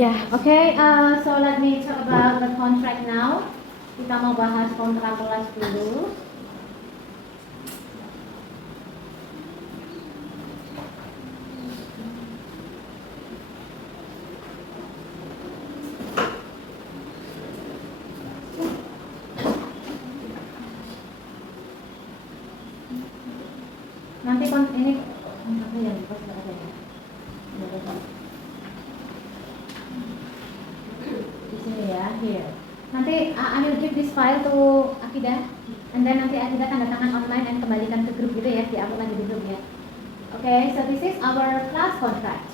Yeah, okay. So let me talk about the contract now. Kita mau bahas kontrak kelas dulu. Nanti ini kontraknya yang dipost aja ya. Di sini ya, here. Nanti I will give this file to Akida, and then nanti Akida tanda tangan online and kembalikan ke grup gitu ya, di-upload lagi di grup ya. Okay, so this is our class contract.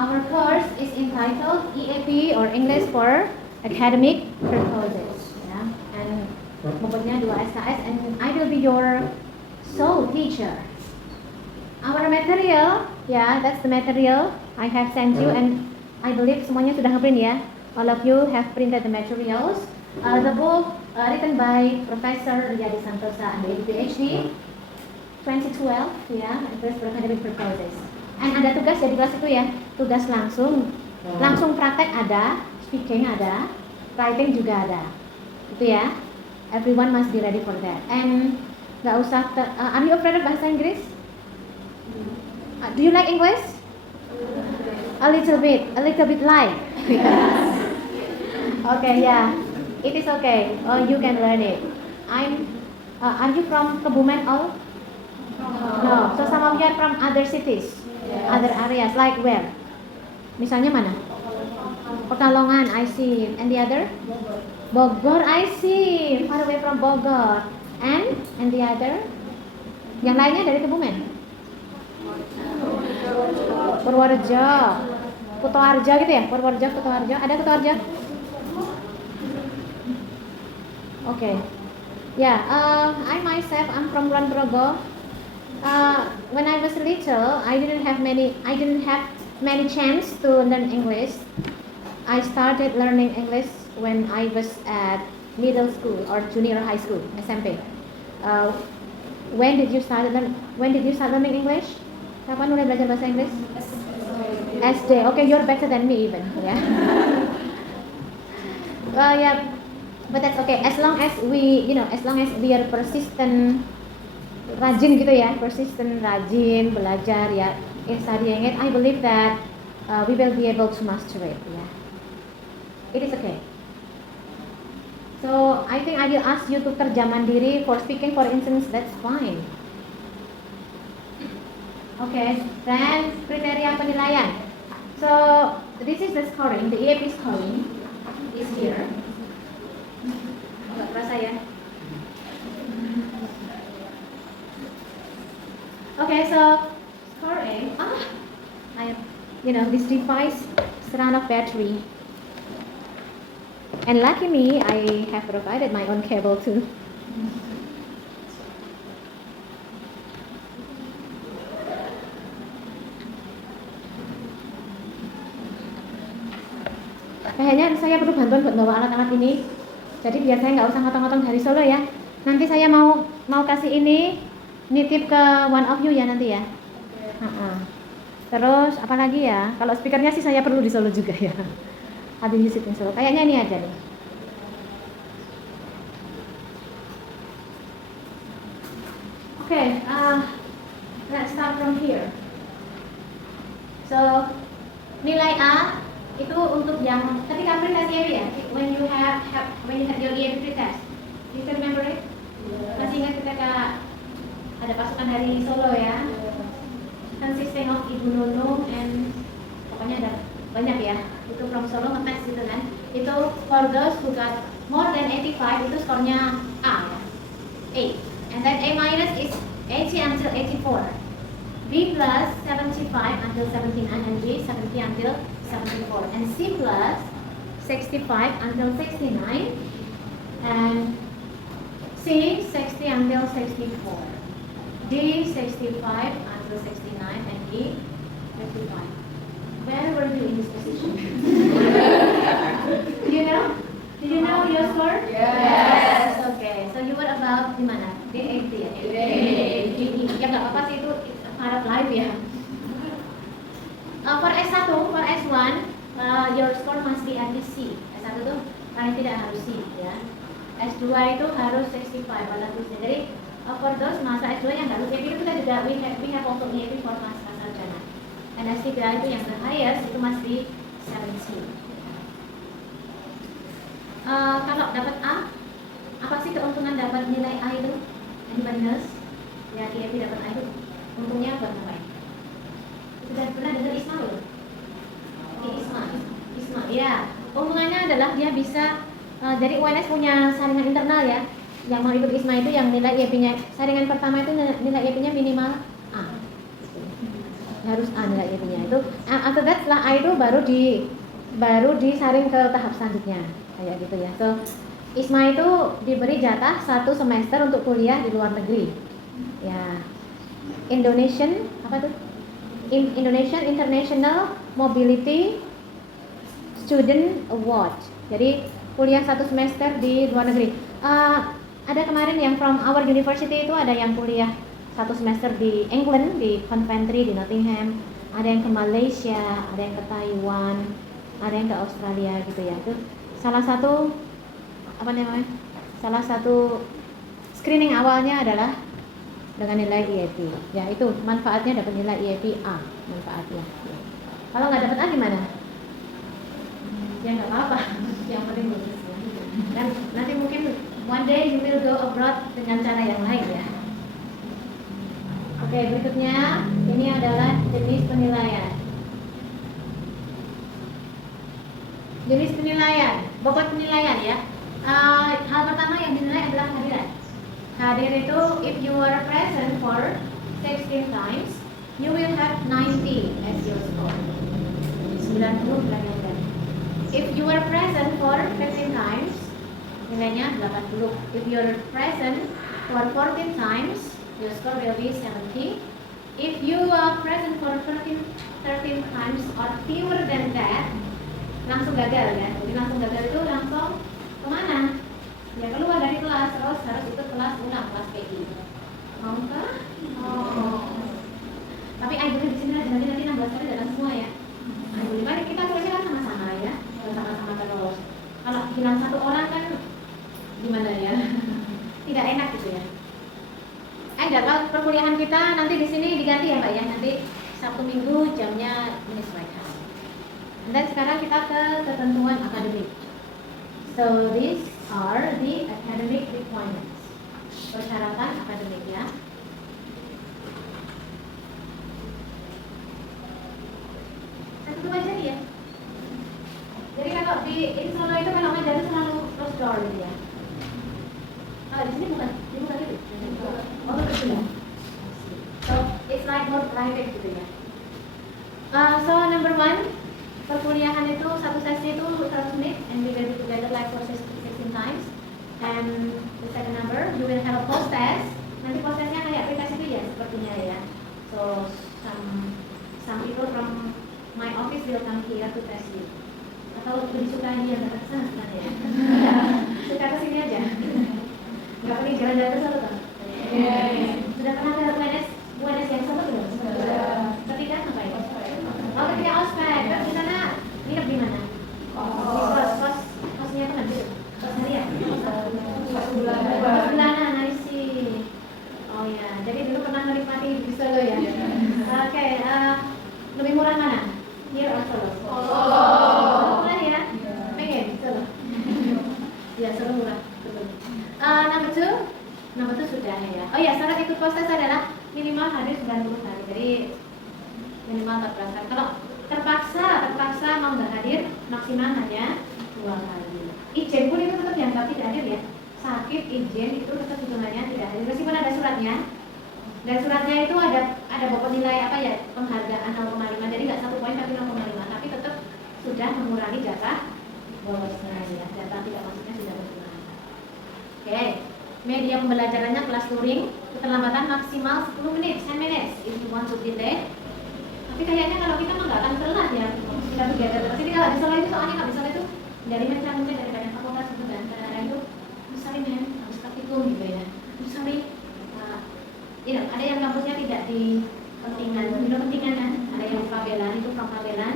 Our course is entitled EAP or English for Academic Purposes. Yeah, and pokoknya 2 SKS, and I will be your sole teacher. Our material, yeah, that's the material I have sent you, and I believe semuanya sudah ngeprint ya. All of you have printed the materials. The book written by Professor Riyadi Santosa and PhD 2012, ya, English for Academic Purposes. And ada tugas ya di kelas itu ya, tugas langsung praktek ada, speaking ada, writing juga ada, itu ya. Everyone must be ready for that. And nggak usah, are you afraid of bahasa Inggris? Do you like English? A little bit like. Okay, yeah, it is okay. Oh, you can learn it. Are you from Kebumen all? No. So some of you are from other cities, other areas, like where? Misalnya mana? Pekalongan, I see. And the other? Bogor, I see. Far away from Bogor. And the other? Yang lainnya dari Kebumen? Purworejo, Kutoarjo gitu ya? Purworejo, Kutoarjo. Ada Kutoarjo? Okay. Yeah, I myself, I'm from Kulon Progo. When I was little, I didn't have many chance to learn English. I started learning English when I was at middle school or junior high school, SMP. When did you start learning English? Kapan mulai belajar bahasa Inggris? SD. Okay, you're better than me even. Yeah. Well, yeah, but that's okay. As long as we are persistent, rajin gitu ya, rajin belajar ya, in studying it, I believe that we will be able to master it. Yeah, it is okay. So I think I will ask you to kerja mandiri for speaking, for instance. That's fine. Okay, then kriteria penilaian. So this is the scoring. The EAP scoring is here. Agak terasa ya. Okay, so scoring. This device is run off battery. And lucky me, I have provided my own cable too. Kayaknya saya perlu bantuan buat bawa alat-alat ini. Jadi biar saya nggak usah ngotong-ngotong dari Solo ya. Nanti saya mau kasih ini nitip ke one of you ya nanti ya. Terus apa lagi ya? Kalau speakernya sih saya perlu di Solo juga ya. Habis visitin Solo. Kayaknya ini aja nih. Okay, let's start from here. So nilai A itu untuk yang ketika pretest EAP ya, when you have your EAP pretest, you still remember it? Masih ingat ketika ada pasukan dari Solo ya, consisting of Ibu Nunung and pokoknya ada banyak ya, itu from Solo ngetes gitu kan. Itu for those who got more than 85 itu skornya A ya, 8, and then A minus is 80 until 84, B plus 75 until 79, and B 70 until 74, and C plus 65 until 69, and C 60 until 64, D 65 until 69, and E 55. Where were you in this position? Do you know your score? Yes. Okay, so you were about di mana? D80 ya? Ya nggak apa-apa sih, itu harap live ya. For S1, for S1, your score must be at least C. S1 tuh paling tidak harus C ya. S2 itu harus 65 pada tulisnya. Jadi for those masa S2 yang nggak lulus IAP itu kita juga we have also IAP for pasca sarjana. And S3 itu yang the highest itu must be 70. Kalau dapat A, apa sih keuntungan dapat nilai A itu? Anybody knows? Ya IAP dapat A itu untungnya buat apa? Sudah pernah dengar ISMA belum? ISMA, ya. Keuntungannya adalah dia bisa jadi UNS punya saringan internal ya. Yang mau ikut ISMA itu yang nilai IAP-nya saringan pertama itu nilai IAP-nya minimal A. Harus A nilai IAP-nya itu. After that setelah A itu baru disaring ke tahap selanjutnya kayak gitu ya. So ISMA itu diberi jatah 1 semester untuk kuliah di luar negeri. Ya. Indonesian Indonesian International Mobility Student Award. Jadi kuliah 1 semester di luar negeri. Ada kemarin yang from our university itu ada yang kuliah 1 semester di England, di Coventry, di Nottingham. Ada yang ke Malaysia, ada yang ke Taiwan, ada yang ke Australia gitu ya. Itu salah satu salah satu screening awalnya adalah dengan nilai IAP. Ya itu manfaatnya dapat nilai IAP A manfaatnya. Kalau nggak dapat A gimana? Ya nggak apa-apa. Yang penting lulus. Dan nanti mungkin one day you will go abroad dengan cara yang lain ya. Oke, berikutnya ini adalah jenis penilaian. Jenis penilaian, bobot penilaian ya. Hal pertama yang dinilai adalah kehadiran. Hadir itu if you are present for 16 times, you will have 90 as your score. 90 pelajaran. If you are present for 15 times, nilainya 80. If you are present for 14 times, your score will be 70. If you are present for 13 times or fewer than that, langsung gagal ya. Jadi langsung gagal itu langsung kemana? Ya keluar dari kelas, terus harus ikut kelas ulang, kelas PI. Mau kah? Oh. Tapi I believe di sini nanti 16 kali datang semua ya. I believe kita kuliahnya kan sama-sama ya, sama-sama terus. Kalau hilang satu orang kan gimana ya? Tidak enak gitu ya. Jadwal perkuliahan kita nanti di sini diganti ya Mbak ya. Nanti Sabtu Minggu jamnya menyesuaikan. Dan sekarang kita ke ketentuan akademik. So these are the academic requirements. Persyaratan akademik ya. Satu aja nih ya. Jadi kalau di Solo itu kalau ngajar itu selalu close door gitu ya. Kalau di sini bukan gitu. Oh betul ya. So it's like more private gitu ya. So number 1, perkuliahan itu satu sesi itu 100 menit and we will be together like for 16 times. And the second number, you will have a post test. Nanti post testnya kayak aplikasi itu ya sepertinya ya. So some people from my office will come here to test you. Atau lebih suka dia datang ke sana sebenarnya ya. Suka ke sini aja. Nggak perlu jalan-jalan ke sana kan? Sudah pernah ke UNS yang sama belum? Ketika ngapain? Oh ketika ospek. Terus di sana nginep di mana? Kosnya itu nanti. Kos harian? Bulanan, I see. Oh ya, jadi dulu pernah menikmati di Solo ya. Oke, lebih murah mana? Here or Solo? Murah ya? Pengen Solo? Ya Solo murah. Nomor 2 sudah ya. Oh ya, syarat ikut proses adalah minimal hadir 90 hari. Jadi minimal 14 hari. Kalau terpaksa mau nggak hadir, maksimal hanya 2 kali. Ijen pun itu tetap dianggap tidak hadir ya. Sakit ijen itu tetap hitungannya tidak hadir. Meskipun ada suratnya. Dan suratnya itu ada bobot nilai apa ya, penghargaan 0,5. Jadi nggak 1 poin tapi 0,5. Tapi tetap sudah mengurangi jatah bolosnya ya. Jatah tidak masuknya sudah berkurang. Oke. Media pembelajarannya kelas luring, keterlambatan maksimal 10 menit, 10 minutes if you want to delay. Tapi kayaknya kalau kita mah nggak akan telat ya, kita bekerja terus. Jadi kalau di Solo itu soalnya nggak bisa itu dari macam mungkin dari banyak fakultas itu dan kadang-kadang itu misalnya harus praktikum gitu ya. Misalnya, ada yang kampusnya tidak di Pentingan kan, ada yang Pabelan itu from Pabelan,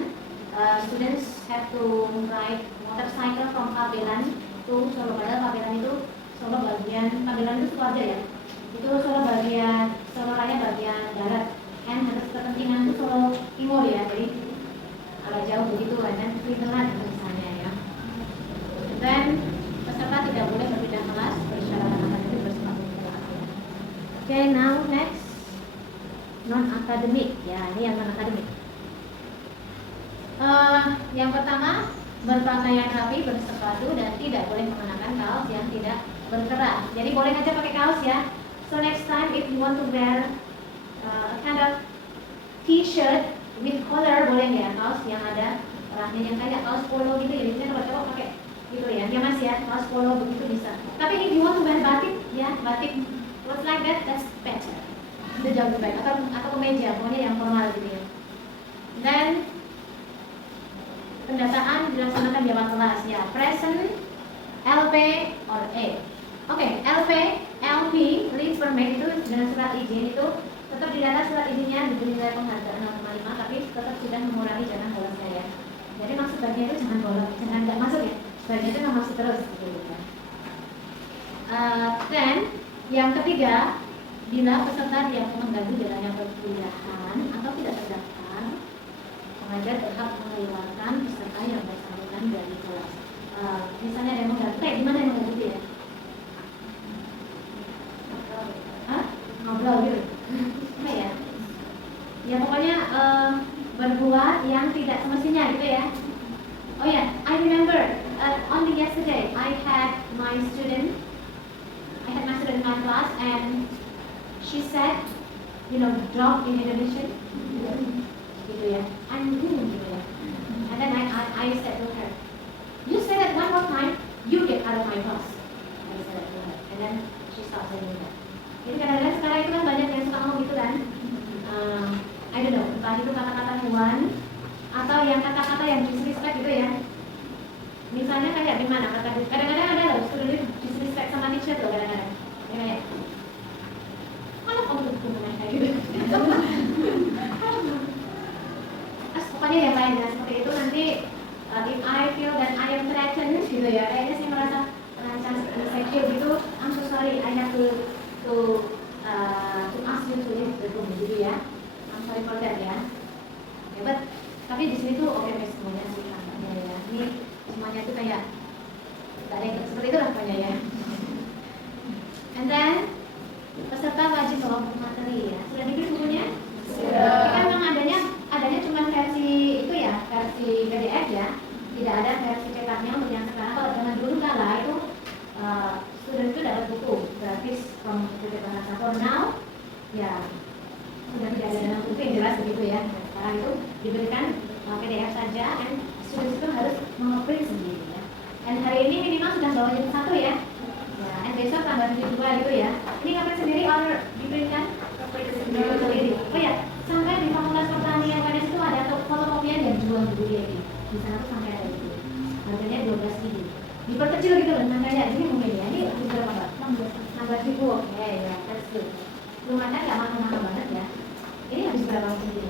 students have to ride motorcycle from Pabelan to Solo. Padahal Pabelan itu Solo bagian, Pabelan itu Sukoharjo ya. Itu Solo bagian, Solo Raya bagian barat. And harus kepentingan itu Solo Timur ya. Jadi agak jauh begitu dan perhitungan misalnya ya. Dan peserta tidak boleh berbeda kelas bersyarat akademik bersepatu. Okay, now next non akademik ya, ini yang non akademik. Yang pertama, berpakaian rapi, bersepatu dan tidak boleh mengenakan kaos yang tidak berkerak. Jadi boleh aja pakai kaos ya. So next time if you want to wear a kind of t-shirt with collar, boleh ya, kaos yang ada kerahnya yang kayak kaos polo gitu ya. Biasanya kalau cowok pakai gitu ya. Ya Mas ya, kaos polo begitu bisa. Tapi if you want to wear batik ya, batik what's like that, that's better. Itu jauh lebih baik. Atau kemeja, pokoknya yang formal gitu ya. Dan pendataan dilaksanakan di awal kelas ya, present, LP, or A. Oke, LP, LP, leave permit itu dengan surat izin itu tetap didata surat izinnya diberi nilai penghargaan 0,5, tapi tetap sudah mengurangi jangan bolos ya. Jadi maksud bagian itu jangan bolos, jangan nggak masuk ya. Bagian itu nggak masuk terus gitu ya. Dan yang ketiga, bila peserta yang mengganggu jalannya perkuliahan atau tidak terdaftar, pengajar berhak mengeluarkan peserta yang bersangkutan dari kelas. Misalnya ada yang mengganggu, kayak gimana yang mengganggu ya? Ngobrol gitu. Apa ya? Ya pokoknya berbuat yang tidak semestinya gitu ya. Oh ya, I remember only yesterday I had my student in my class and she said, you know, drop in Indonesian. Gitu ya. Gitu ya. And then I said to her, you say that one more time, you get out of my class. I said that to her. And then she stopped saying that. Jadi kadang-kadang sekarang itu kan banyak yang suka ngomong gitu kan. I don't know, entah itu kata-kata hewan atau yang kata-kata yang disrespect gitu ya. Misalnya kayak gimana kata, kadang-kadang ada loh student disrespect sama teacher tuh kadang-kadang. Kayak kalau kamu tuh kayak gitu. Pokoknya yang lainnya seperti itu nanti if I feel that I am threatened gitu ya, kayaknya saya merasa terancam insecure gitu, I'm so sorry, I have to ask you to leave the room gitu ya. I'm sorry for that ya. Ya, but tapi di sini tuh oke semuanya sih katanya ya. Ini semuanya tuh kayak nggak ada yang seperti itu lah pokoknya ya. And then peserta wajib bawa buku materi ya. Sudah bikin bukunya? Sudah. Kan memang adanya cuma versi itu ya, versi PDF ya. Tidak ada versi cetaknya untuk yang sekarang. Kalau zaman dulu kala itu student itu dapat buku gratis from PT Bahasa. For now, ya sudah tidak ada dalam buku yang jelas begitu ya. Nah, sekarang itu diberikan PDF saja, dan student itu harus mengeprint sendiri ya. Dan hari ini minimal sudah bawa jam 1 ya. Ya, dan besok tambah 2 gitu ya. Ini ngeprint sendiri or diberikan? Ngeprint sendiri. Oh ya, sampai di Fakultas Pertanian UNS itu ada fotokopian yang jual buku dia ini. Di sana tuh sampai ada itu. Harganya 12.000. Diperkecil gitu loh, makanya ini mungkin ya. Ini berapa Pak? 16.000. Oke ya, that's good. Lumayan nggak mahal-mahal banget ya. Ini habis berapa mungkin?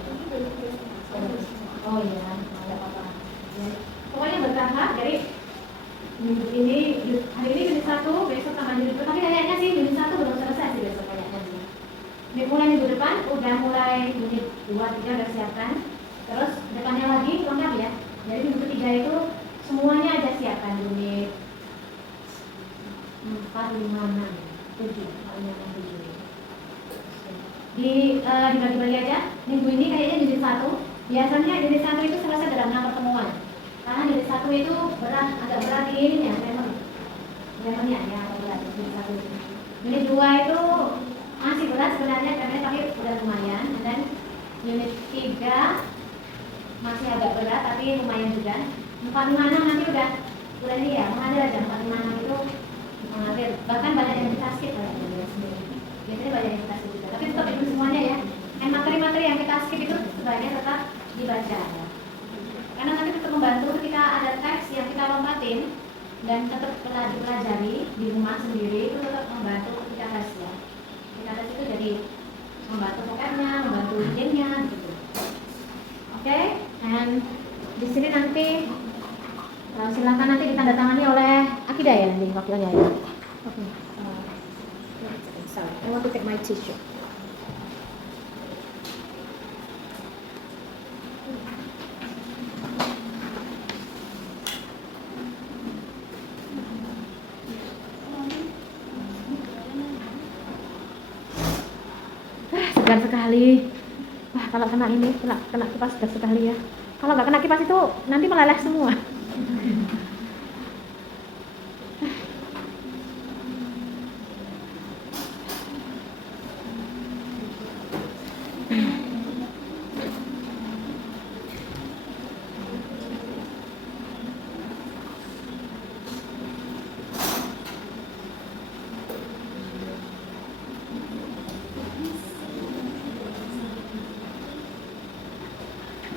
Oh iya, nggak apa-apa. Ya. Pokoknya bertahap. Jadi minggu ini, hari ini unit 1, besok tambah unit 2. Tapi kayaknya sih unit 1 belum selesai sih besok kayaknya sih. Mulai minggu depan udah mulai unit 2, 3 udah siapkan. Terus depannya lagi lengkap ya. Jadi minggu ketiga itu semuanya aja siapkan unit 4, 5, 6, 7. Dibagi-bagi aja. Minggu ini kayaknya unit 1. Biasanya unit 1 itu selesai dalam 6 pertemuan. Karena unit 1 itu agak berat ini ya, levelnya ya, berat unit 1 itu. Unit 2 itu masih berat sebenarnya karena tapi udah lumayan. Dan unit 3 masih agak berat tapi lumayan juga. 4, 5, 6 nanti udah ini ya, mengalir aja. 4, 5, 6 itu mengalir. Bahkan banyak yang kita skip ya, biasanya banyak yang kita skip juga. Tapi tetap itu semuanya ya. Dan materi-materi yang kita skip itu sebaiknya tetap dibaca ya. Karena nanti tetap membantu ketika ada teks yang kita lompatin dan tetap dipelajari di rumah sendiri, itu tetap membantu ketika tes ya. Ketika tes itu jadi membantu vocabnya, membantu readingnya gitu. Oke, and Di sini nanti silakan nanti ditandatangani oleh Akidah ya nanti wakilnya ya. Oke. Sorry, I want to take my tissue. Segar sekali. Wah, kalau kena ini, kena kipas segar sekali ya. Kalau nggak kena kipas itu nanti meleleh semua.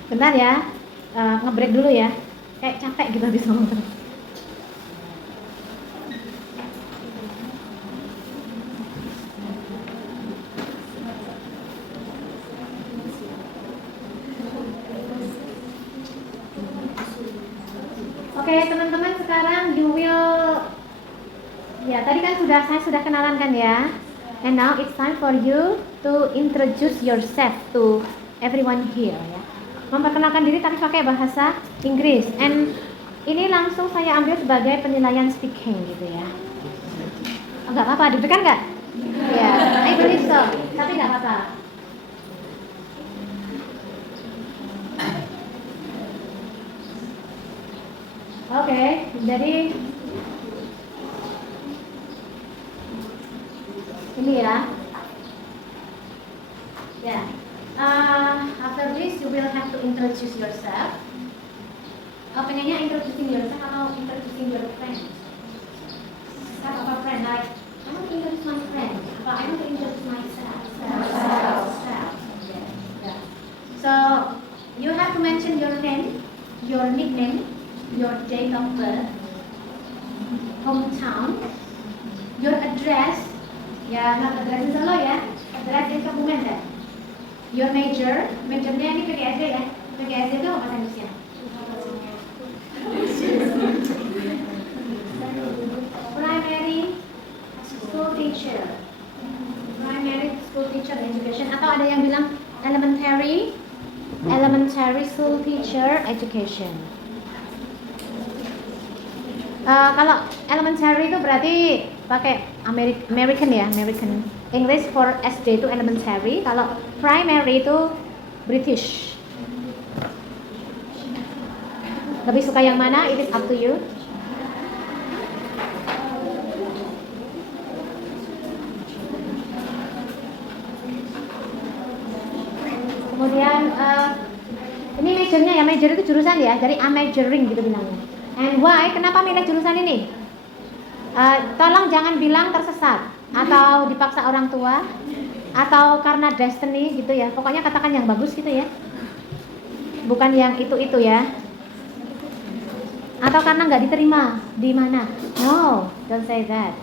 Bentar ya, nge-break dulu ya. Kayak capek gitu habis ngomong terus. Oke, teman-teman, sekarang you will ya, tadi kan saya sudah kenalan kan ya. And now it's time for you to introduce yourself to everyone here ya. Memperkenalkan diri tapi pakai bahasa Inggris. And ini langsung saya ambil sebagai penilaian speaking gitu ya. Enggak apa-apa, deg-degan enggak? Ya, I believe so. Tapi enggak apa-apa. Oke, jadi ini ya. Ya. After this you will have to introduce yourself. Pengennya introducing yourself atau introducing your friend? Have a friend, like I want to introduce my friend, but I want to introduce myself. Yeah. So you have to mention your name, your nickname, your date of birth, hometown, your address. Ya, not address in Solo ya, address in Kebumen ya. Your majornya ini PGSD ya. PGSD itu apa Indonesia? Primary school teacher. Primary school teacher education, atau ada yang bilang elementary school teacher education. Kalau elementary itu berarti pakai American ya, American English for SD itu elementary. Kalau primary itu British. Lebih suka yang mana? It is up to you. Kemudian ini majornya ya, major itu jurusan ya, dari majoring gitu bilangnya. And why? Kenapa milih jurusan ini? Tolong jangan bilang tersesat atau dipaksa orang tua atau karena destiny gitu ya. Pokoknya katakan yang bagus gitu ya. Bukan yang itu ya. Atau karena nggak diterima di mana? No, don't say that.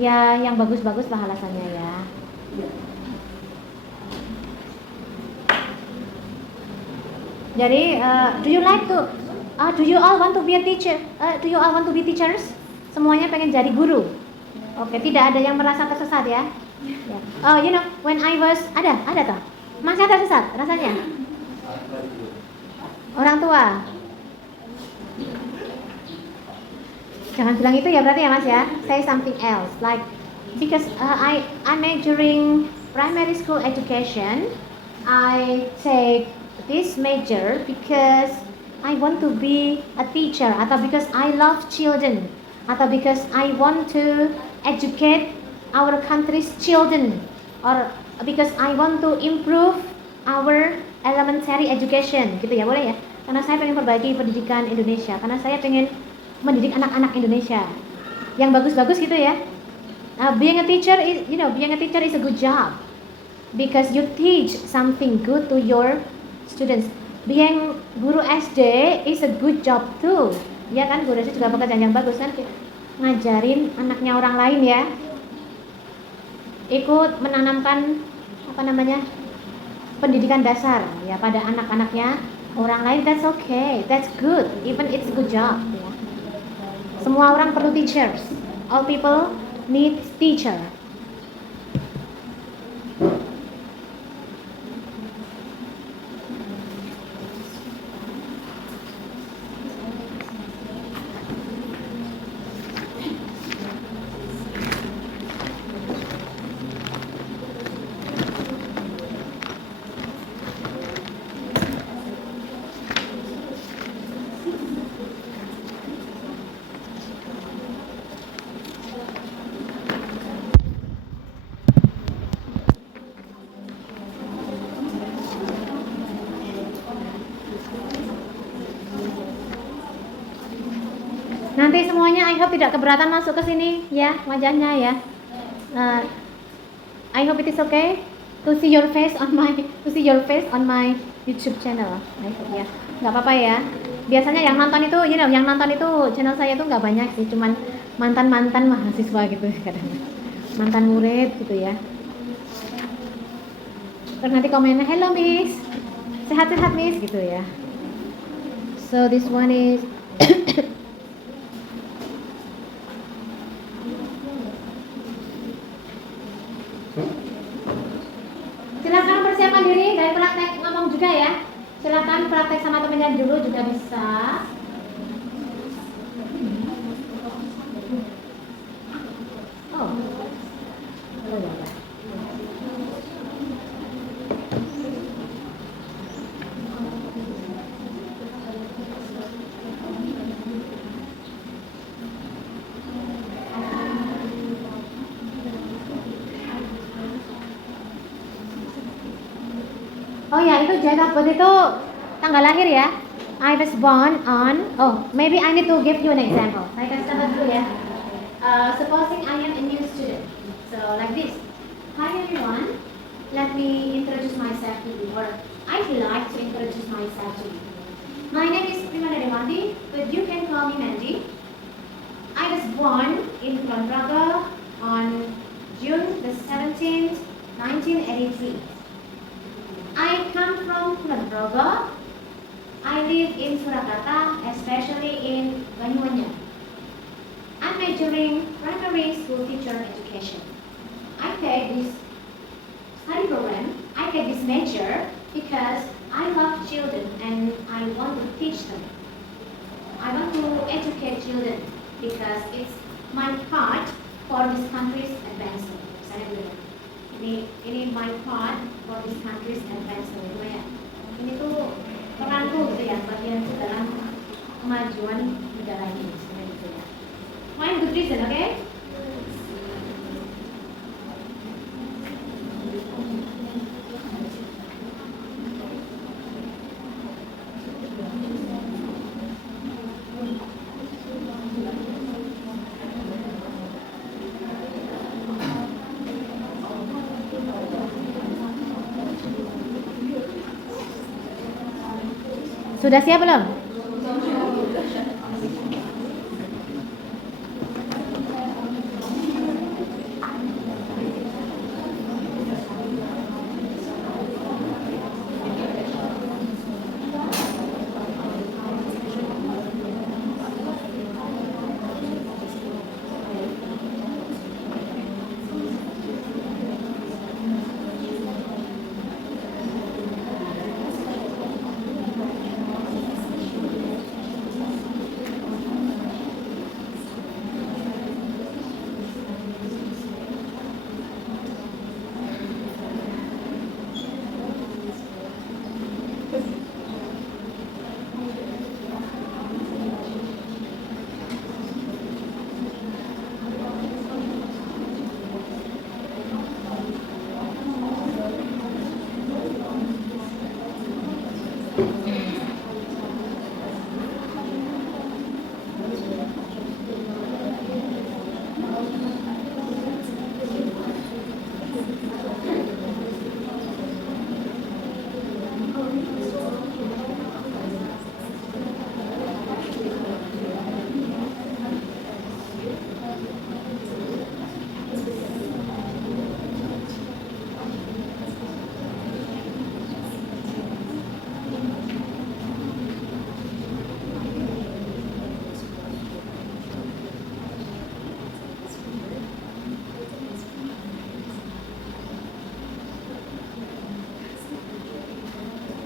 Ya, yang bagus-bagus lah alasannya ya. Jadi, do you all want to be a teacher? Do you all want to be teachers? Semuanya pengen jadi guru. Oke, tidak ada yang merasa tersesat ya. Oh, you know, when I was ada toh. Masih tersesat rasanya. Orang tua. Jangan bilang itu ya berarti ya Mas ya. Say something else like because I'm majoring primary school education. I take this major because I want to be a teacher atau because I love children atau because I want to educate our country's children or because I want to improve our elementary education gitu ya, boleh ya, karena saya pengen perbaiki pendidikan Indonesia, karena saya pengen mendidik anak-anak Indonesia yang bagus-bagus gitu ya. Being a teacher is a good job because you teach something good to your students. Being guru SD is a good job too. Ya kan, guru SD juga pekerjaan yang bagus kan, ngajarin anaknya orang lain ya. Ikut menanamkan pendidikan dasar ya pada anak-anaknya Orang lain, that's okay, that's good, even it's good job. Ya. Semua orang perlu teachers. All people need teacher. Nanti semuanya I hope tidak keberatan masuk ke sini ya wajahnya ya. I hope it is okay to see your face on my YouTube channel. I hope ya. Nggak apa-apa ya. Biasanya yang nonton itu, yang nonton itu channel saya itu nggak banyak sih, cuman mantan mahasiswa gitu kadang. Mantan murid gitu ya. Terus nanti komennya, hello miss, sehat-sehat miss gitu ya. So this one is silakan persiapan diri dari praktek ngomong juga ya. Silakan praktek sama temennya dulu juga bisa. Oh ya. Oh ya, itu date of birth itu tanggal lahir ya. I was born on, maybe I need to give you an example. Saya kasih contoh dulu ya. Supposing I am a new student. So like this. Hi everyone. Let me introduce myself to you. Or I'd like to introduce myself to you. My name is Primana Dewanti, but you can call me Mandy. I was born in Kulon Progo on June the 17th, 1983. I come from Kulon Progo. I live in Surakarta, especially in Banyuwangi. I'm majoring primary school teacher education. I take this study program, I take this major because I love children and I want to teach them. I want to educate children because it's my part for this country's advancement. Saya bilang, ini my part for this country's advancement. Ya. Ini tuh peranku gitu ya, bagianku dalam kemajuan negara ini. Gitu ya. Find good reason, okay? Sudah siap belum?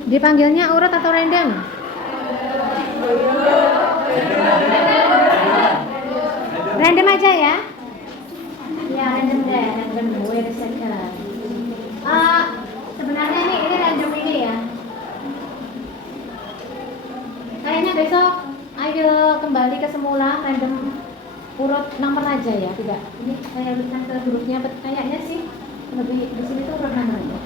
Dipanggilnya urut atau random? Random aja ya. Ya, random deh, random. Wait a second. Sebenarnya ini random ini ya. Kayaknya besok ayo kembali ke semula, random urut nomor aja ya, tidak. Ini saya urutkan ke grupnya, kayaknya sih lebih di sini tuh urut nomor aja.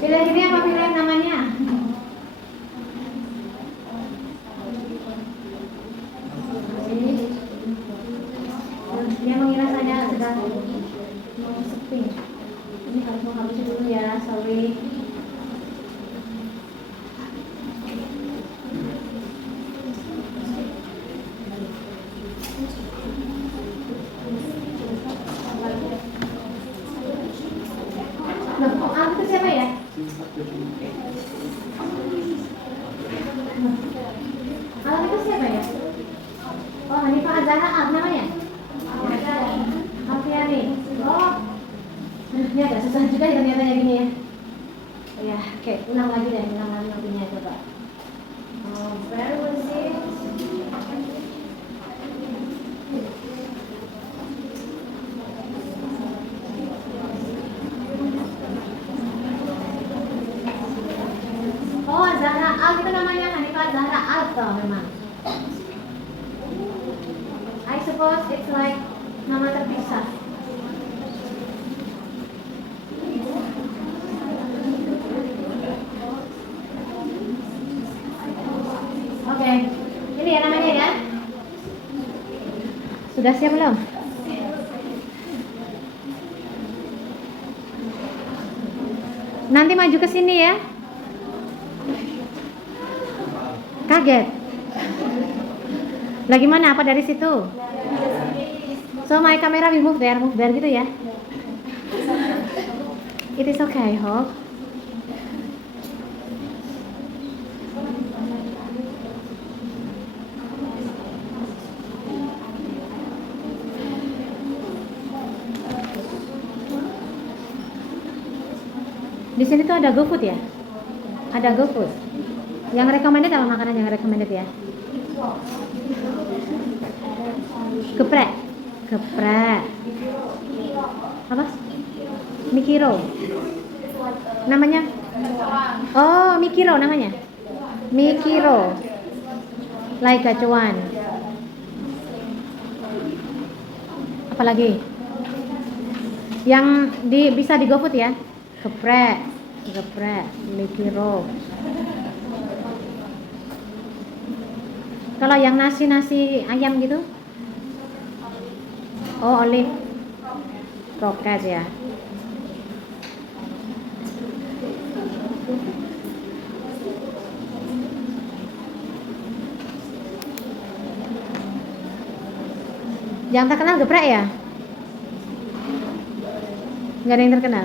Pilih ini apa pilih namanya? Dia mengira saya sedang mau sepi. Ini harus menghabisi dulu ya, sorry. Nah, itu siapa ya? Alam itu siapa ya? Oh, Hanifah Azhara namanya? Alfiani. Oh, ini agak susah juga ya ternyata ya gini ya. Ya, oke, ulang lagi deh, ulang lagi nantinya coba. Where was it? Oh, Zahra Al itu namanya, Hanifah Zahra Al memang. I suppose it's like nama terpisah. Oke, ini ya namanya ya. Sudah siap belum? Nanti maju ke sini ya. Kaget. Lagi mana? Apa dari situ? So my camera will move there gitu ya. It is okay, hope. Di sini tuh ada GoFood ya? Ada GoFood. Yang recommended apa makanan yang recommended ya? Geprek. Geprek. Apa? Mikiro. Namanya? Oh, Mikiro namanya. Mikiro. Like gacuan. Apalagi? Yang bisa di GoFood ya? Geprek, Mikiro. Kalau yang nasi ayam gitu? Oh, olive. Kroket ya. Yang terkenal geprek ya? Nggak ada yang terkenal.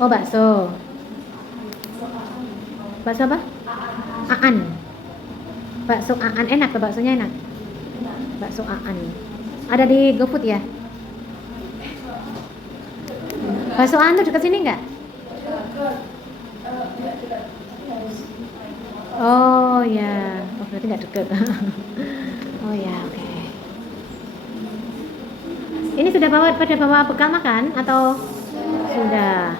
Oh, bakso. Bakso apa? Aan. Bakso Aan enak tuh, baksonya enak. Bakso Aan. Ada di GoFood ya? Bakso Aan tuh dekat sini nggak? Oh ya, oh, berarti nggak deket. Oh ya, oke. Ini sudah pada bawa bekal makan atau sudah?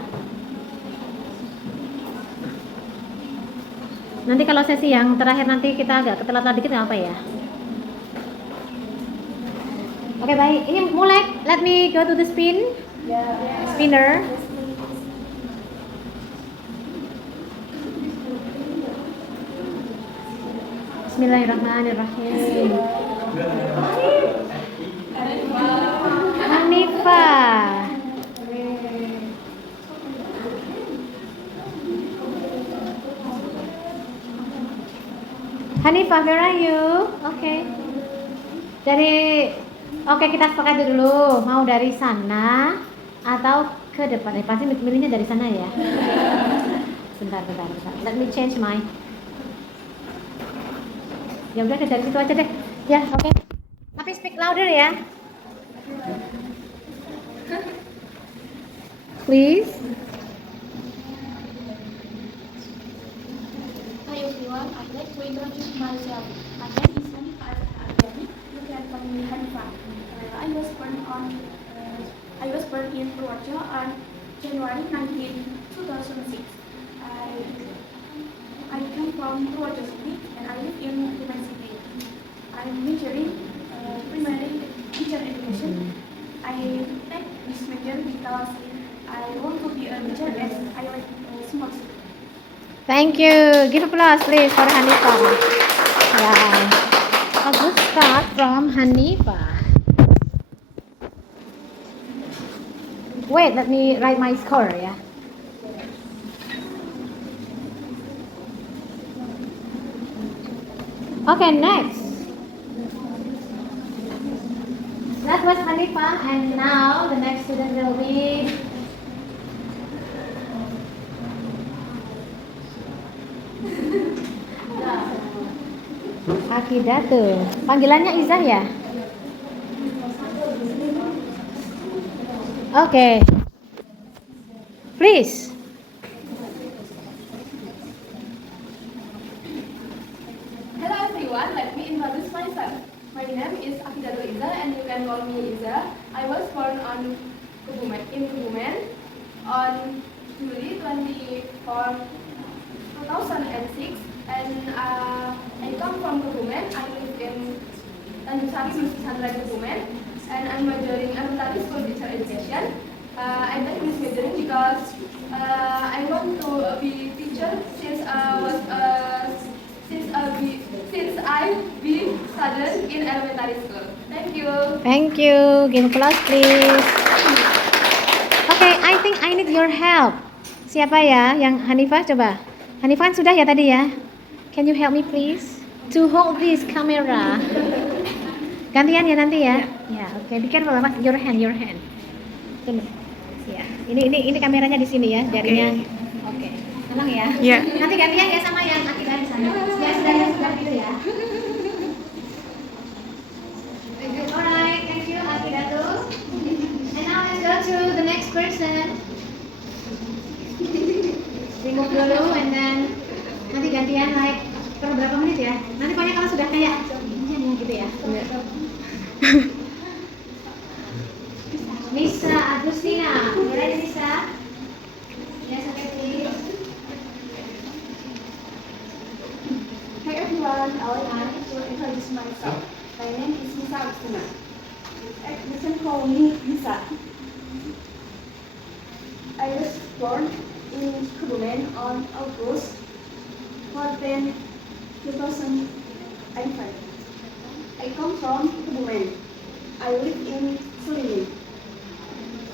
Nanti kalau sesi yang terakhir nanti kita agak ketelat dikit nggak apa ya? Oke, baik. Ini mulai. Let me go to the spinner. Bismillahirrahmanirrahim. Hanifah. Hanifah, where are you? Oke. Oke, kita sepakat dulu. Mau dari sana atau ke depan? Pasti milihnya dari sana ya. Bentar. Let me change my. Ya udah dari situ aja deh. Ya, oke. Tapi speak louder ya. Please. Hi everyone, I'd like to introduce myself. My name is Hanifah Al-Ardani. You can call me Hanifah. I was born in Purworejo on January 19, 2006. I come from Purworejo City and I live in Dubai City. I'm majoring primary teacher education. I take this major because I want to be a teacher as I like small school. Thank you. Give applause please for Hanifah. Yeah. A good start from Hanifah. Wait, let me write my score ya. Okay, next. That was Hanifah, and now the next student will be Akidatu. Panggilannya Izah ya? Okay. Please. Hello everyone, let me introduce myself. My name is Akidatu Iza and you can call me Iza. I was born in Kebumen on Juli 24, 2006 and I come from Kebumen. I live in Tanjung Sari, Pesantren Kebumen and I'm majoring elementary school teacher education. I like this majoring because I want to be teacher since I be student in elementary school. Thank you. Thank you. Give applause please. Okay, I think I need your help. Siapa ya? Yang Hanifah coba. Hanifah kan sudah ya tadi ya? Can you help me please to hold this camera? Gantian ya nanti ya? Ya, oke. Be careful, Mas. Your hand. Tunggu. Ya, ini kameranya di sini ya, jarinya. Oke. Tenang ya. Iya. Nanti gantian ya sama yang Akidah di sana. Ya sudah gitu ya. Alright, thank you Akidatu. And now let's go to the next person. Remove dulu and then nanti gantian like per berapa menit ya? Nanti pokoknya kalau sudah kayak gitu ya. Nisa Agustina, you ready Nisa? Yes, okay please. Hi everyone, I would like to introduce myself. My name is Nisa Agustina. You can call me Nisa. I was born in Kebumen on August 14, 2005. I come from Kebumen. I live in Sulimin.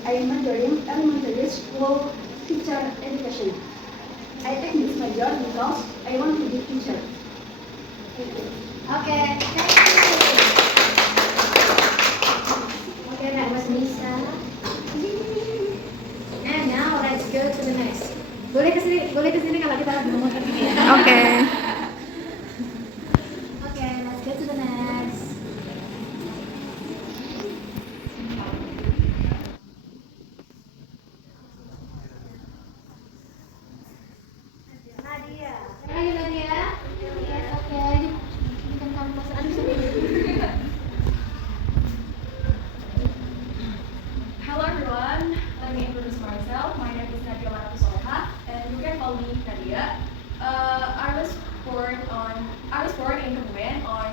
I am majoring elementary school teacher education. I take this major because I want to be teacher. Thank you. Okay, thank you. Okay, that was Nisa. And now let's go to the next. Boleh kesini kalau kita lagi ngomong kayak gini ya. Oke. Okay, let's go to the next. Nadia. Are you Nadia? Yes, okay. You can come closer. Aduh, sorry. Hello everyone, let me introduce myself. My name is Nadia Marapu Soleha, and you can call me Nadia. I was born in Kebumen on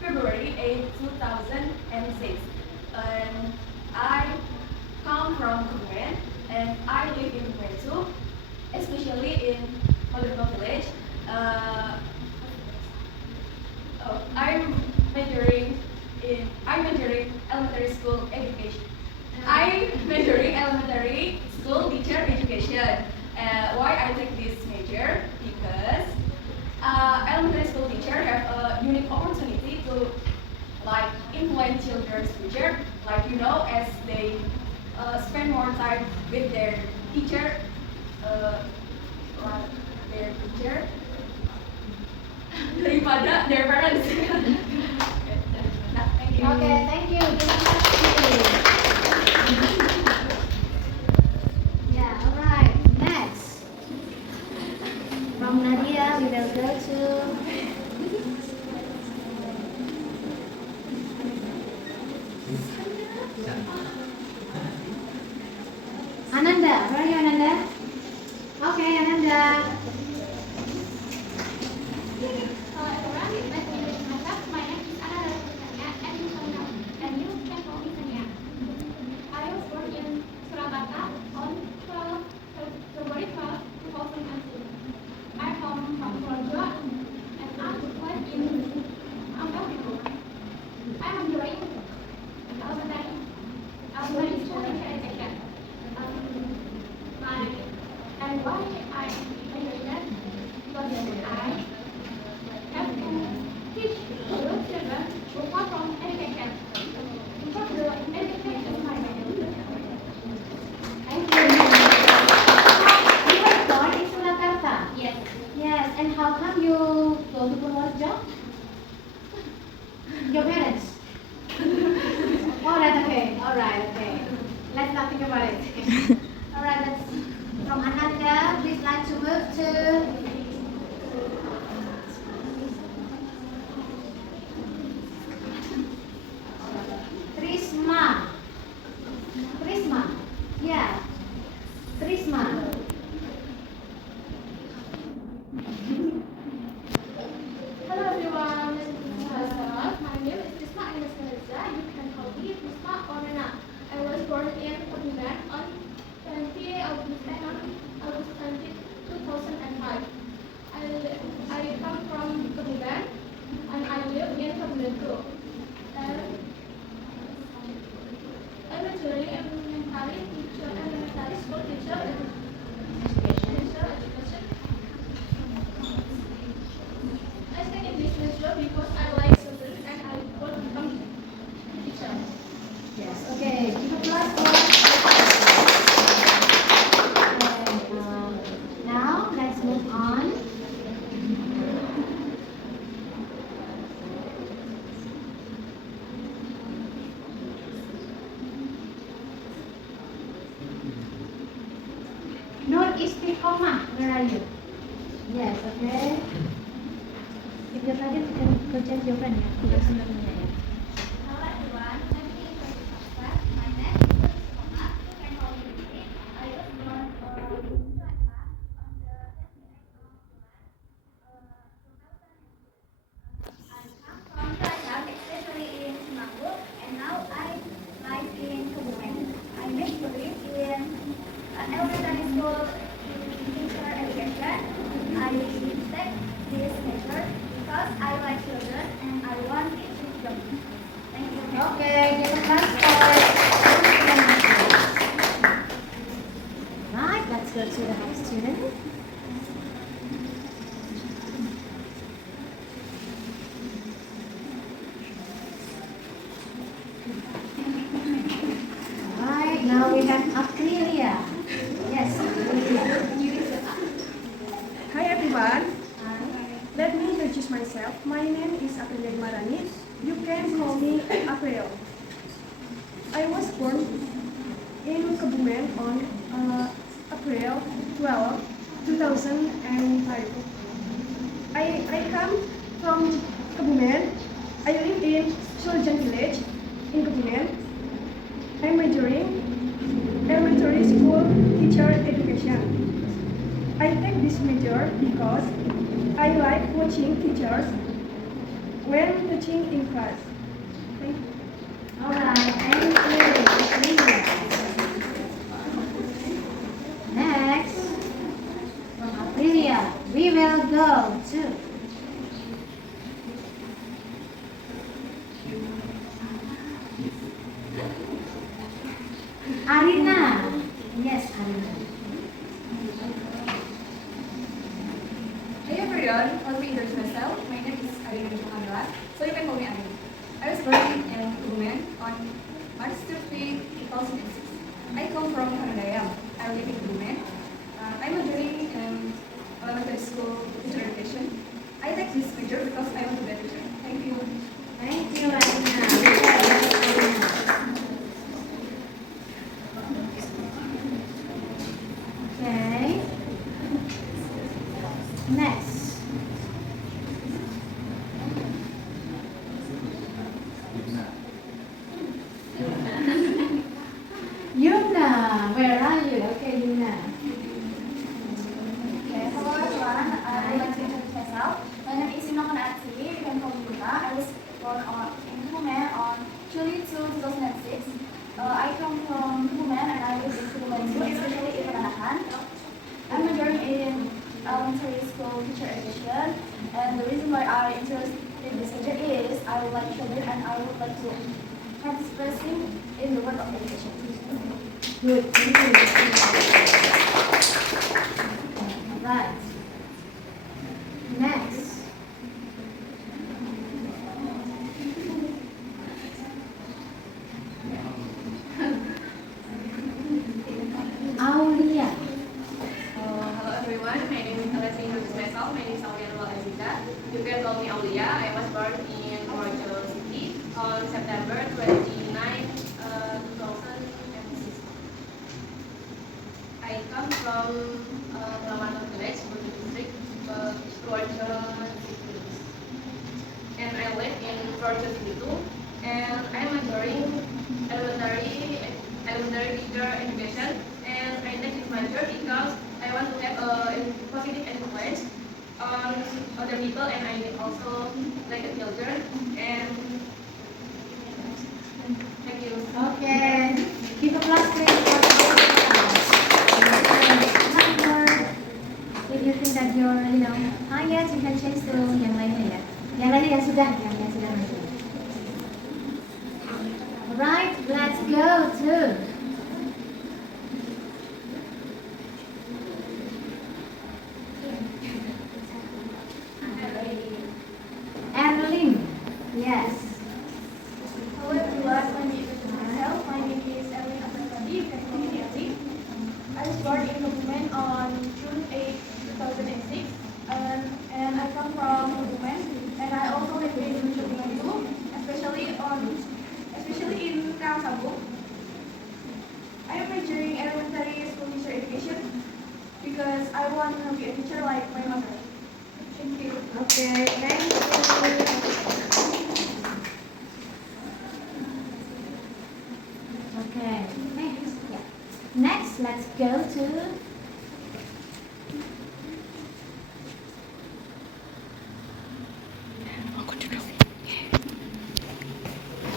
February 8, 2006, and I come from Kebumen, and I live in Kebumen too, especially in Maluku Village. elementary school education. I majoring elementary school teacher education. Why I take this major? Because elementary school teacher have a unique opportunity to like influence children's future, like as they spend more time with their teacher, like their teacher daripada their parents. Nah, thank you. Okay, thank you. Yeah, alright. Next. From Nadia, we will go to Ananda. Where are you, Ananda? Okay, Ananda. Hello everyone, nice to introduce myself. My name is Anna Sania and you can call me Sania. I was born in Surabaya on 12 February 12, 2002. I'm from Georgia and I'm born in Angkor. I'm enjoying elementary school education. And why I enjoy that? Because I have to teach the children who come from education. Because the education is my value. Thank you. You were born in Surakarta? Yes. Yes, and how come you go to Purworejo? Your parents? Alright, okay. Let's not think about it. Alright, let's from Ananda, please like to move to Trisma. Yeah. Trisma. Hello everyone, my name is Prisma Anastasia. You can call me Prisma or Nana. I was born in Kebumen on 20 August 20, 2005. I come from Kebumen and I live in Kebumen too. Elementary school teacher education. I study this major because I like children and I want to become teacher. Yes, okay. Give applause for now let's move on. Nur Istiqomah, where are you? Yes, okay. If you're ready, you can go change your friend. Yes, Hello everyone, let me introduce myself. My name is Prisma. You can call me Lily. I was born in Jakarta on the 28th of 2000. I come from Cilacap, especially in Semanggi, and now I live in Kebumen. I majored in elementary school teacher education. I take this major because I like children and I want to teach them. Thank you. Okay, give applause for right, let's go to the next student. Alright, now we have Aprilia. Yes, Aprilia. Hi everyone, let me introduce myself. My name is Aprilia Marani. You can call me April. I was born in Kebumen on April 12, 2005. I come from Kebumen. I live in Suljan Village in Kebumen. I'm majoring elementary school teacher education. I take this major because I like watching teachers when teaching in class. Thank you. Alright, thank you. Aprilia. Next, from Aprilia, we will go to Arina. Yes, Arina. Hey everyone, let me introduce myself. My name is Arina Johanela, so you can call me Arina. I was born in Kebumen on March 30, 2006. I come from Hanagayam. I live in Kebumen. I'm majoring in elementary school teacher education. I take this major because I want to be a teacher. Thank you. Thank you, Arina. Okay. Next. Yuna, where are you? Okay, Yuna. Okay, hello everyone. I would like to introduce myself. My name is Yuna Konatsi. You can call me Yuna. I was born in Kebumen on July 2, 2006. I come from Kebumen and I live in Kebumen too, especially in Peranakan. I'm majoring in elementary school teacher education, and the reason why I interested in this major is I would like children and I would like to participate in the work of education. Good. Thank you. Right. Next. Aulia. Hello everyone, my name is Let me introduce myself. My name is Aulia Nurul Azizah. You can call me Aulia. I was born in Purworejo City on September 29, 2006. I come from Ramadan Village, Bukit District, Purworejo City. And I live in Purworejo City too. And I'm majoring elementary teacher education. And I take this major because I want to have a positive influence on other people, and I also like the children. And thank you. Okay. Give applause please for if you think that you're, yes, you can change to yang lainnya ya. Yang lainnya yang sudah masuk. Alright, let's go to Erlyn. Yes. Hello everyone, let me introduce myself. My name is Erwin Abdulkadi. You can call me Erli. I was born in Kebumen on June 8, 2006, and I come from Kebumen, and I also live in Kebumen too, especially in Karangsabu. I am majoring in elementary school teacher education because I want to be a teacher like my mother. Thank you. Okay, thank you. Okay, next. Yeah. Next, let's go to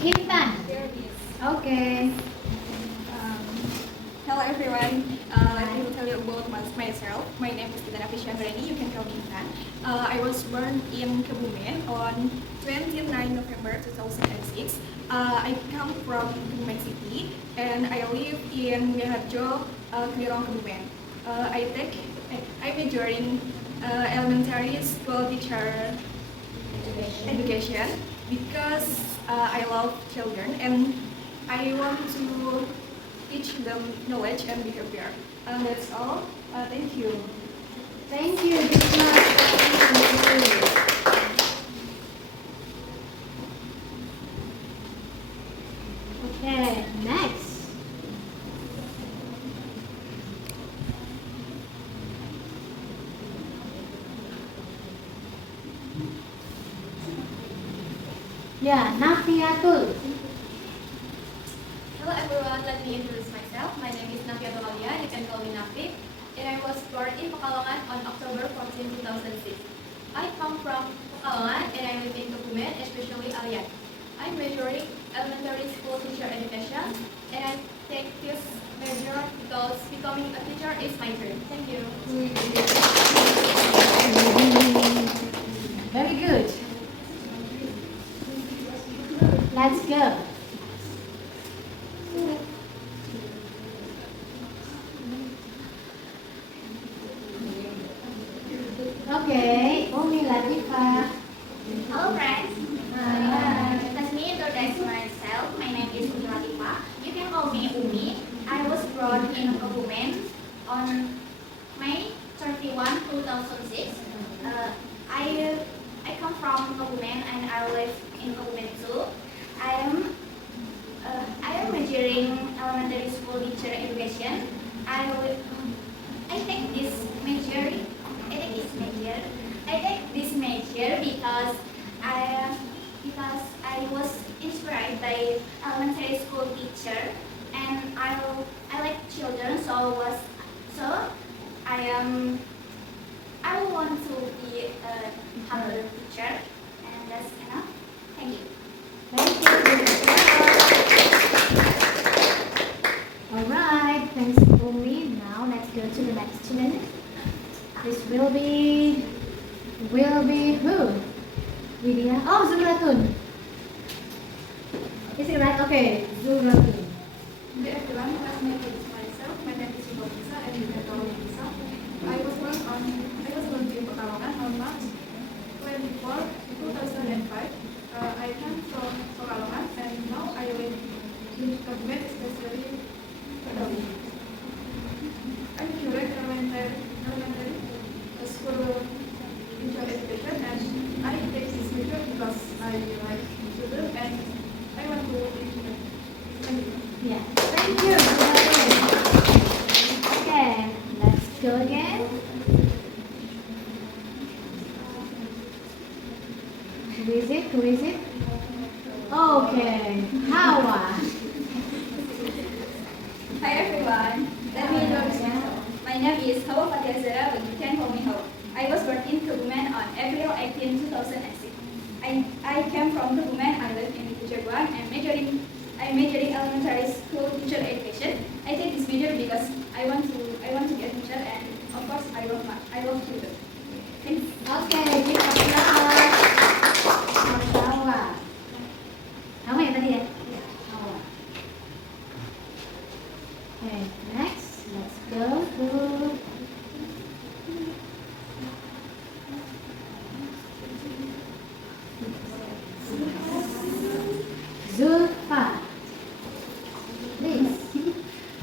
Intan. Okay. Hello everyone. Let me tell you about myself. My name is Intan Afisyangreni. You can call me Intan. I was born in Kebumen on 29 November 2006. I come from Kebumen City and I live in Miharjo, Kelirong, Kebumen. I major in elementary school teacher education because I love children and I want to teach them knowledge and behavior. That's all. Thank you. Thank you, Dikma. Thank you. Okay, next. Yeah, Nafiatul. Hello everyone, let me introduce myself. My name is Nafiatul Aulia, you can call me Nafi. And I was born in Pekalongan on October 14, 2006. I come from Pekalongan and I live in Kebumen, especially Alian. I'm majoring elementary school teacher education and I take this major because becoming a teacher is my dream. Thank you. Very good. Let's go. Okay, Umi Latifa. Hello friends. Hi. Let me introduce myself. My name is Umi Latifa. You can call me Umi. I was born in Kebumen on May 31, 2006. I come from Kebumen and I live in Kebumen too. I am majoring elementary school teacher education. I take this major. I take this major because I was inspired by elementary school teacher, and I like children, so I am I will want to be a humble teacher, and that's enough. Thank you. Thank you. Alright, thanks Umi. Now let's go to the next student. This will be who? Widya. Oh, Zuratun. Is it right? Okay, Zuratun. Good everyone, let me introduce myself. My name is Yuko Pisa and you can call me Pisa. I was born in Pekalongan on March 24, 2005. I came from Pekalongan and now I live in Kebumen, especially Kedawi. I'm current elementary school teacher education, and I take this major because I like children and I want to teach them. Thank you. Yeah. Thank you. Zuratun. Okay, let's go again. Who is it? Okay, Hawa. Hi everyone, let me introduce myself. My name is Hawa Fatia Zara, but you can call me Hawa. I was born in Kebumen on April 18, 2006. I came from Kebumen. I live in Cirebon. I'm majoring elementary school teacher education. I take this major because I want to be a teacher, and of course I love children. Thanks. Okay, give us applause. Hawa. Hawa ya tadi ya? Hawa. Okay, next, let's go to Zulfa. Please.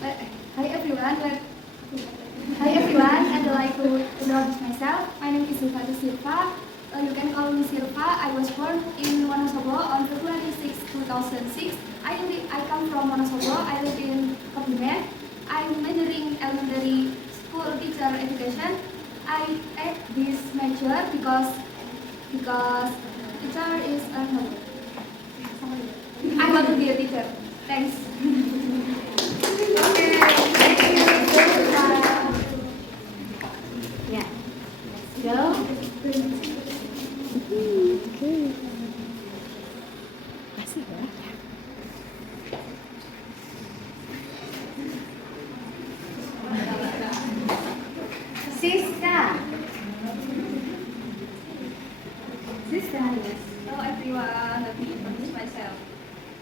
Hi everyone, I'd like to introduce myself. My name is Zulfa Silva. You can call me Silva. I was born in Wonosobo on February 6, 2006. I come from Wonosobo. I live in Kebumen. I'm majoring elementary school teacher education. I take this major because teacher is a noble. I want to be a teacher. Thanks. Okay, thank you, Zulfa. Yeah, let's go. Siska. Siska, yes. Hello everyone, let me introduce myself.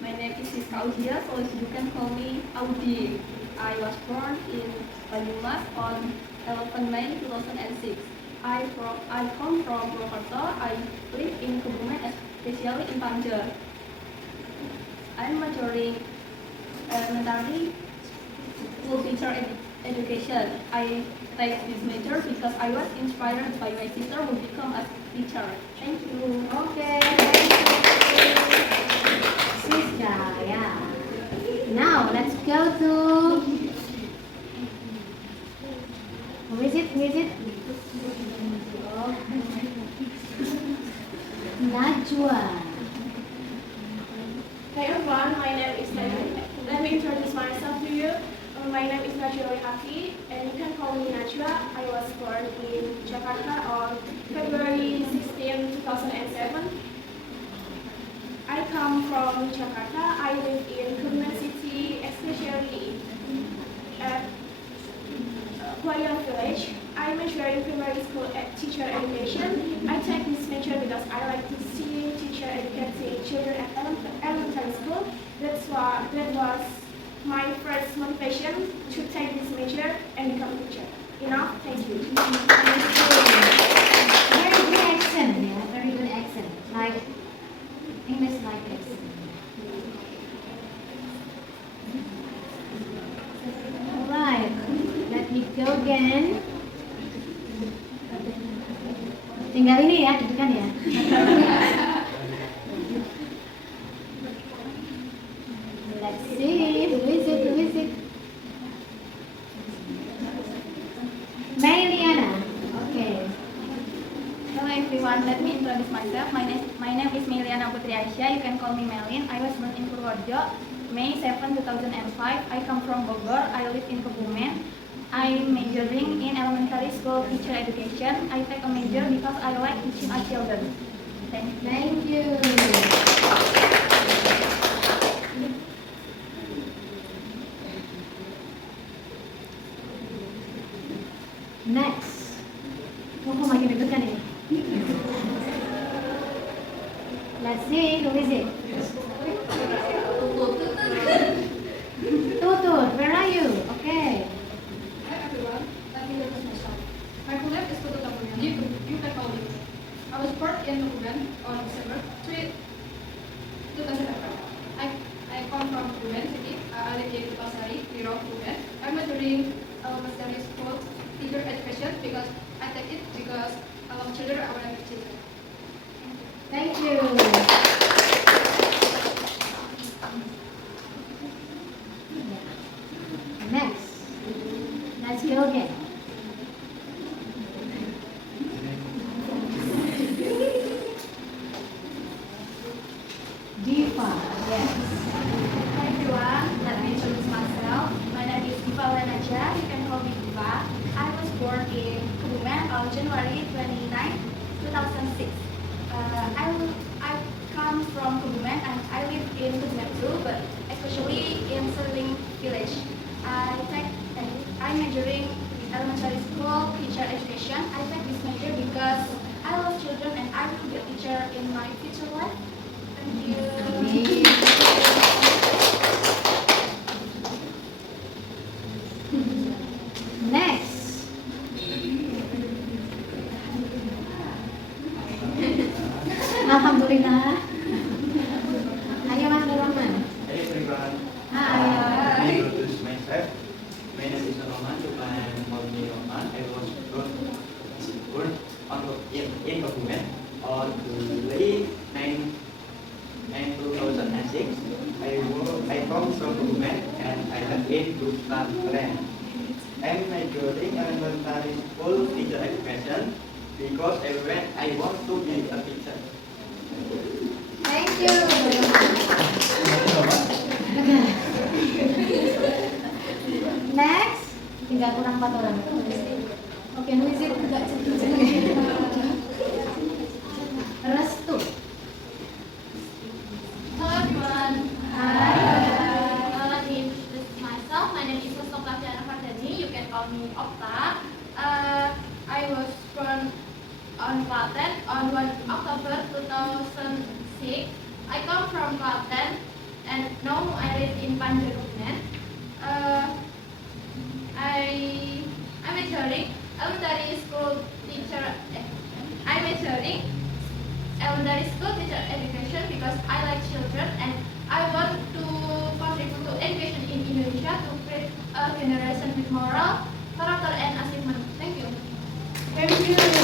My name is Siska Ujia, so you can call me Audi. I was born in Banyumas on 11 May 2006. I come from Purwokerto. I live in Kebumen, especially in Panjer. I'm majoring elementary school teacher education. I take this major because I was inspired by my sister who become a teacher. Thank you. Okay, thank you. Siska, yeah. Now, let's go to... Who is it? Najwa. Hey everyone, my name is Najwa. Let me introduce myself to you. My name is Najwa Hafi, and you can call me Najwa. I was born in Jakarta on February 16, 2007. I come from Jakarta. I live in Kebumen City, especially at Huayan Village. I major in primary school teacher education. I take this major because I like to see teacher educating children at elementary school. That was my first motivation to take this major and become a teacher. Enough. Thank you. Thank you. again. Tinggal ini ya, dudukan ya. Let's see, who is it? Who is it? Mayliana. Okay. Hello everyone, let me introduce myself. My name is Meliana Putri Aisyah. You can call me Melin. I was born in Purworejo, May 7, 2005. I come from Bogor. I live in Kebumen. I'm majoring in elementary school teacher education. I take a major because I like teaching our children. Thank you. Thank you. Next. Oh, makin deg-degan ini. Let's see, who is it? Tutut, where are you? Okay. Hi everyone, let me introduce myself. My full name is Tutut Tabunyani. You can call me. I was born in Kebumen on December 3, 2005. I come from Kebumen City. I live in Pasari, Liro, Kebumen. I'm majoring elementary school teacher education because I take it because I love children. I want to teach children. Thank you. Next. Let's go again. Diva. Yes. Hi everyone, let me introduce myself. My name is Diva Lenaja. You can call me Diva. I was born in Kebumen on January 29, 2006. I come from Kebumen and I live in Kebumen too, but especially in Serling village. I'm majoring in elementary school teacher education. I take this major because I love children and I will be a teacher in my future life. Thank you. Next. Alhamdulillah. Ayo Mas Nurrahman. Hey everyone. Hi. Let me introduce myself. My name is Roman. You can call me Roman. I was born in Kebumen on July 9, 2006. I come from Kebumen and I live in Bustaran. I'm majoring elementary school teacher education because I want to be a teacher. Thank you. Next. Tinggal kurang 4 orang. Oke, who is it? Restu. Hello everyone. Hi. Let me introduce myself. My name is Mustafa Fardani. You can call me Okta. I was born on Klaten on 1 October 2006. I come from Klaten and now I live in Panjaitan. I'm majoring elementary school teacher. I'm majoring elementary school teacher education because I like children and I want to contribute to education in Indonesia to create a generation with moral, character, and achievement. Thank you. Thank you. Thank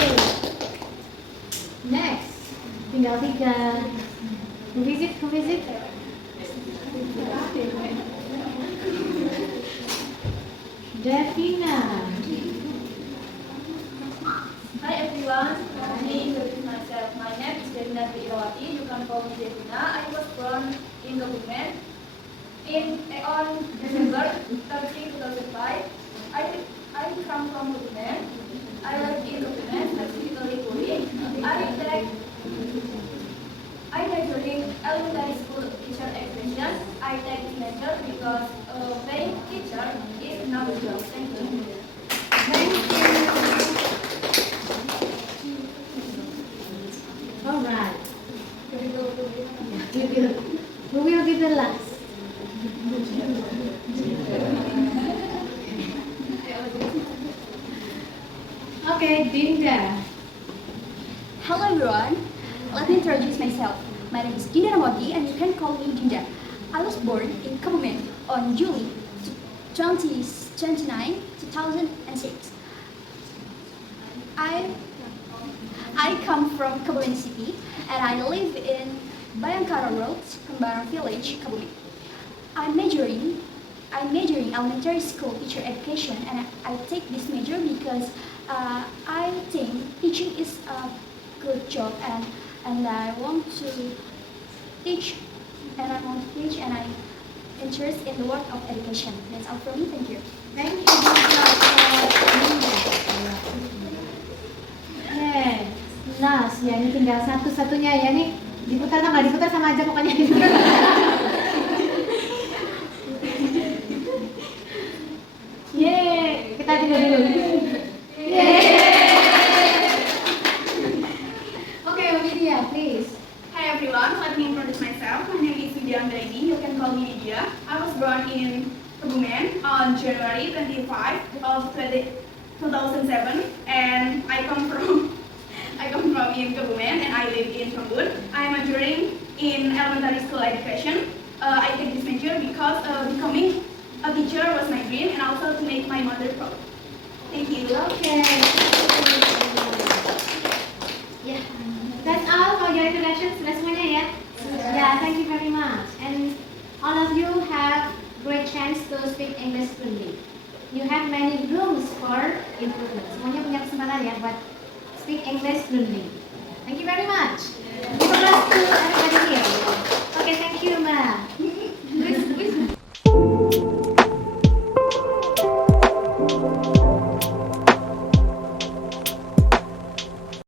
you. Next. Tinggal 3. Who is it? Who is it? Devina. Hi everyone, let me introduce myself. My name is Devina Triawati. You can call me Devina. I was born in Kebumen on December 30, 2005. I come from Kebumen. I live in Kebumen, specifically Puri. I majoring elementary school teacher education. I take this major because being teacher is not a job. Thank you. Thank you. All right. Who will be the last? Okay, Dinda. Hello everyone, let me introduce myself. My name is Dinda Ramodi and you can call me Dinda. I was born in Kebumen on July 26, 29, 2006. I come from Kebumen City and I live in Bayangkara Road, Kembaran Village, Kebumen. I'm majoring elementary school teacher education, and I take this major because I think teaching is a good job, and I want to teach and I'm interested in the work of education. That's all from me. Thank you. Thank you. Last ya, ini tinggal satu-satunya ya nih. Diputar atau nggak diputar sama aja pokoknya. Yeay, kita tidur dulu. Okay, Lydia, please. Hi everyone, let me introduce myself. My name is Lydia Anggraini. You can call me Lydia. I was born in Kebumen on January 25 of 2007, and I come from in Kebumen and I live in Rembut. I am majoring in elementary school education. I take this major because becoming a teacher was my dream, and also to make my mother proud. Thank you. Okay. Yeah, that's all for your introduction. Sudah semuanya ya? Yeah, thank you very much. And all of you have great chance to speak English fluently. You have many rooms for improvement. Semuanya punya kesempatan ya buat speak English fluently. Thank you very much.